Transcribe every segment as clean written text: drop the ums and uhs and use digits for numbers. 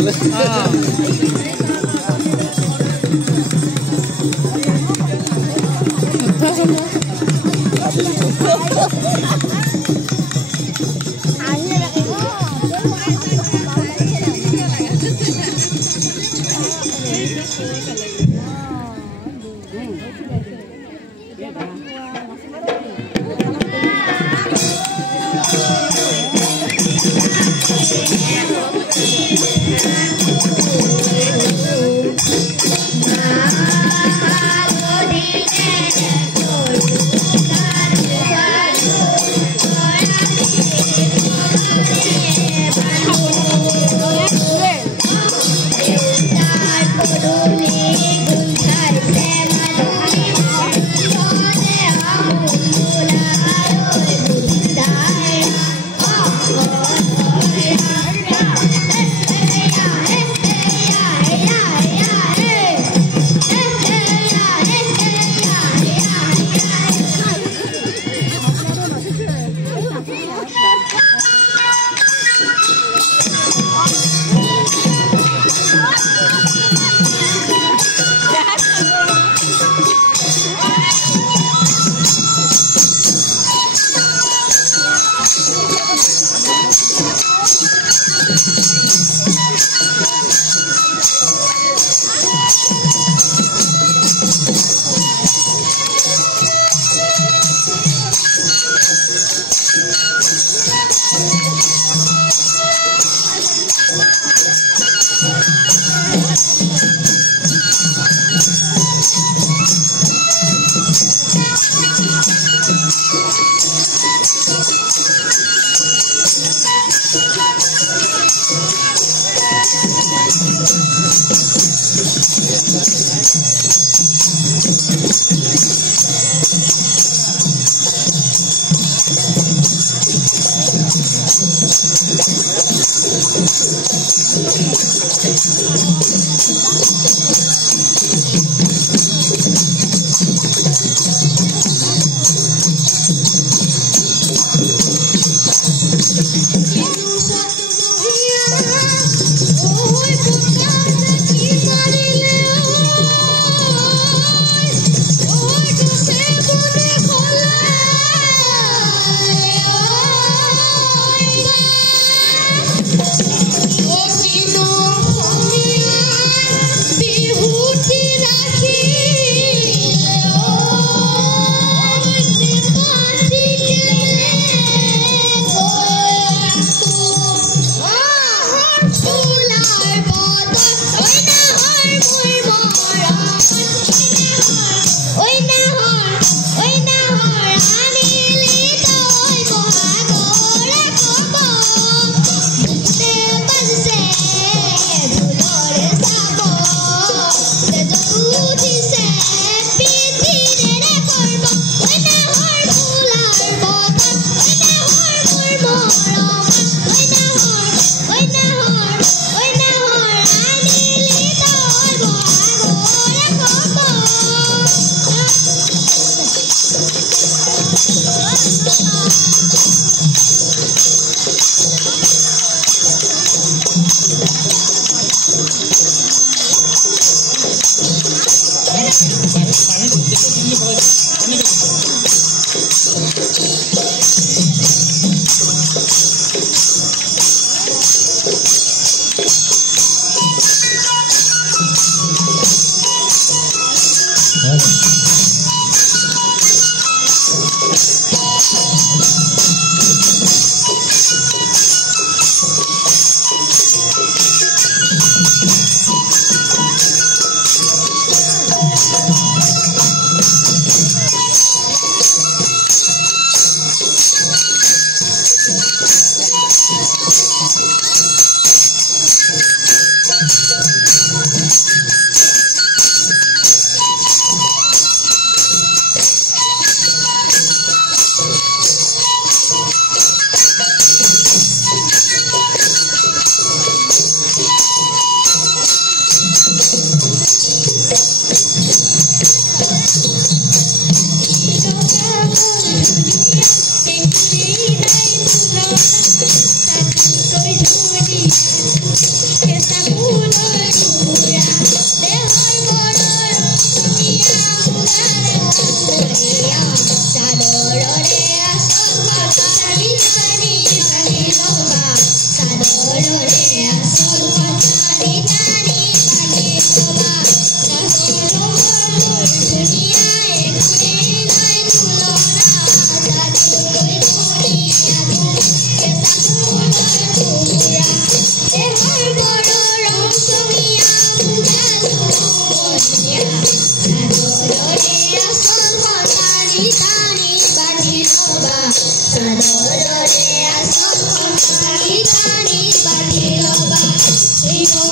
লাগিছিলে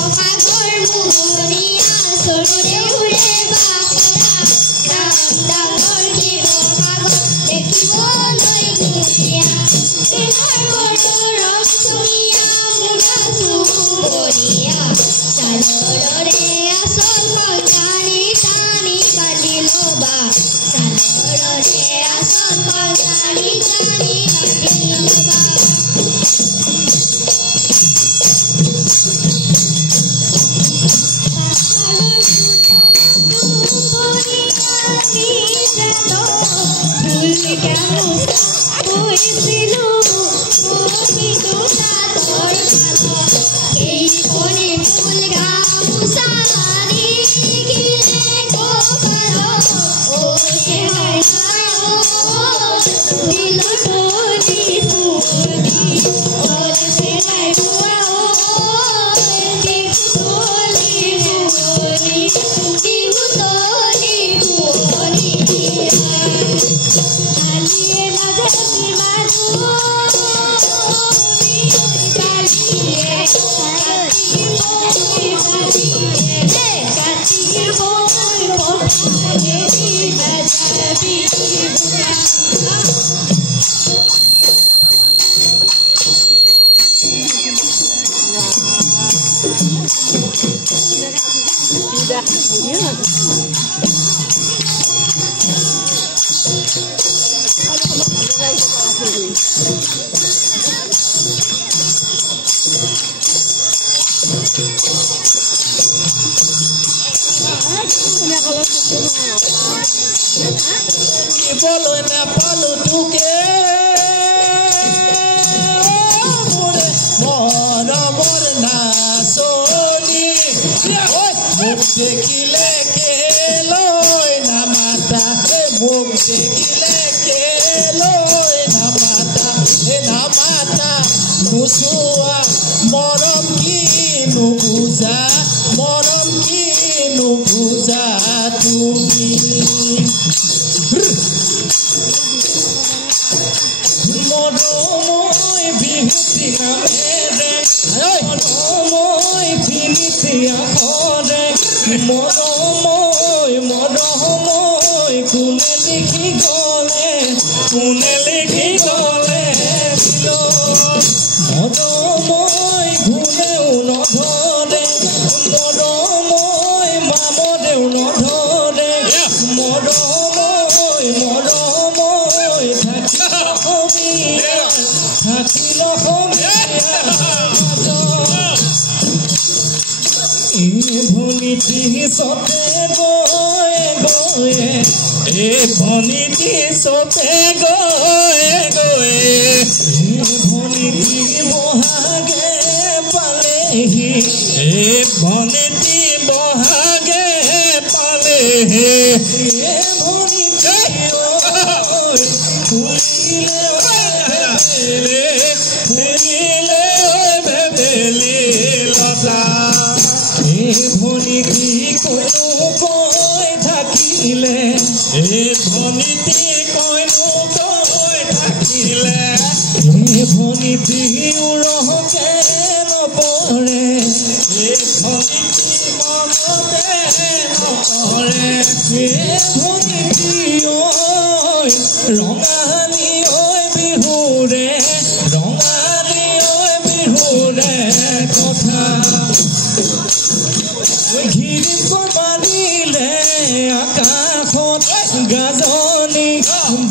শিৱসাগৰ মোহনীয়া চৰতে উৰে বাখৰা ডাঙৰ শিৱসাগৰ দেখিবলৈ ধুনীয়া দেহাৰ বৰদৰ ৰংচঙীয়া মুগা চুবনীয়া চাদৰৰে আচল কঙালী টানি বান্ধি ল'বা চাদৰৰে আচল কঙালী টানি বান্ধি ল'বা Follow na follow tuke mora morna soni mukte kile keloi na mata mukte kile keloi na mata kusua morom ki nubuza tumi Modomoy bihutia mere, modomoy finitia hore, modomoy kune likhi gole bilo, modomoy gune unodhore, modomoy mamode unodhore, modomoy Hakilo ভনিতি সতে গয়ে ভনিতি বহাগে পালেহি ভনিতি বহাগে পালেহি ভনিতি ফুলিলে ভেবেলি লতা ভনিতি কোনো কৈ থাকিলে ভনিতি কোনো কৈ থাকিলে ভনিতি উৰহকে নপৰে ভনিতি মনতে নপৰে ভনিতি ঐ ৰঙালী ঐ বিহুৰে কথা ঘিৰিব মাৰিলে আকাশত গাজনি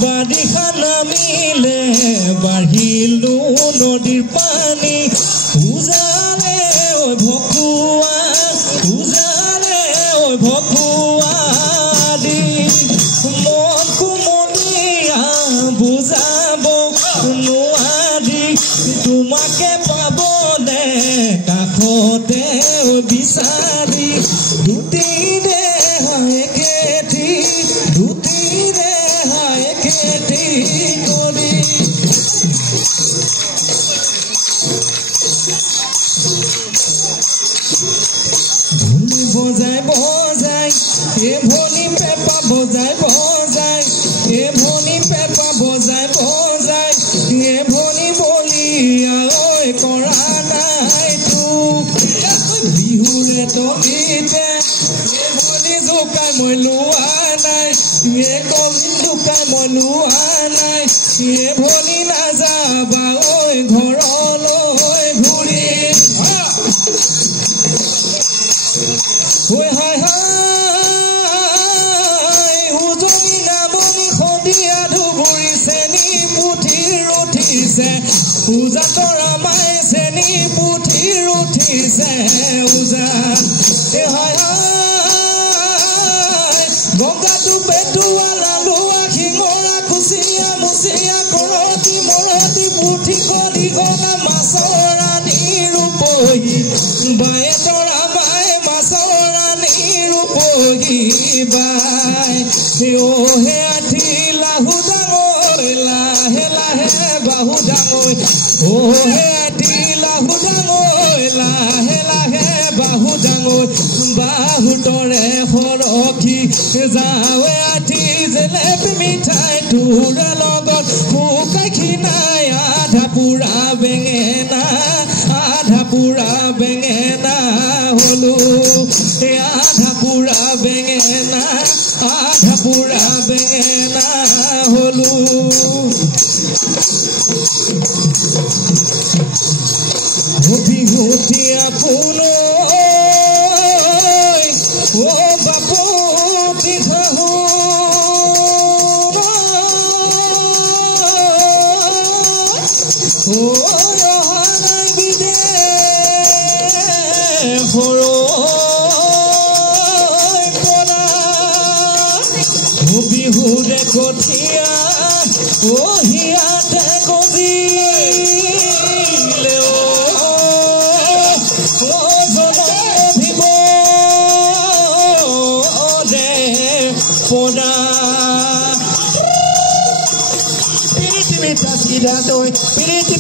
বাৰিষা নামিলে বাঢ়িলো নদীৰ পানী পূজালে ভকুৱা দি মন কুমলীয়া বুজাব নোৱাৰি তোমাকে পাবনে কাষতে বিচাৰি দুটিৰে একেঠি কৰি বজাই ভনি পেপা বজাই ভনি পেপা বজাই ভনি বলিয়া কৰা নাই তোক বিহু হুৰে তলিতে ভনী জোকাই মই লোৱা নাই কলিন জোকাই মই লোৱা নাই ভনী নাযাবা ঐ ঘৰলৈ ঘূৰি হাই হাই উজনি নামনি সন্ধিয়া ধুবুৰী চেনি পুথিৰ উঠিছে উজাতৰ আমাই চেনি পুথিৰ উঠিছে উজাত হাই হাই গংগাটো পেটুৱা লালুৱা শিঙৰা কুচিয়া মুচিয়া কৰতি মৰতি পুথি কণী গঙা মাছৰ ৰাণীৰ ৰূপহী বায়ে তৰা মায়ে মাছৰ ৰাণীৰ ৰূপহী বাই হে আঠি লাহু ডাঙৰ লাহে লাহে বাহু ডাঙৰ হে আঠি লাহু ডাঙৰ লাহে লাহে বাহু ডাঙৰ বাহু তৰে সৰখি যাৱে আঠি জেলেপি মিঠাই তোৰ লগত শুকাই খিনাই আধা পুৰা বেঙেনা হলো আধা পুৰা বেঙেনা হলো বিহুতি আপোনৈ ও বাপুতি শাহু ও ৰহানাই বিদেশৰ বিহুৰে কঠীয়া হিয়াতে গজিলে জনভিব দে পদা পিৰিতি মিঠা চিধা দৈ পিৰিতি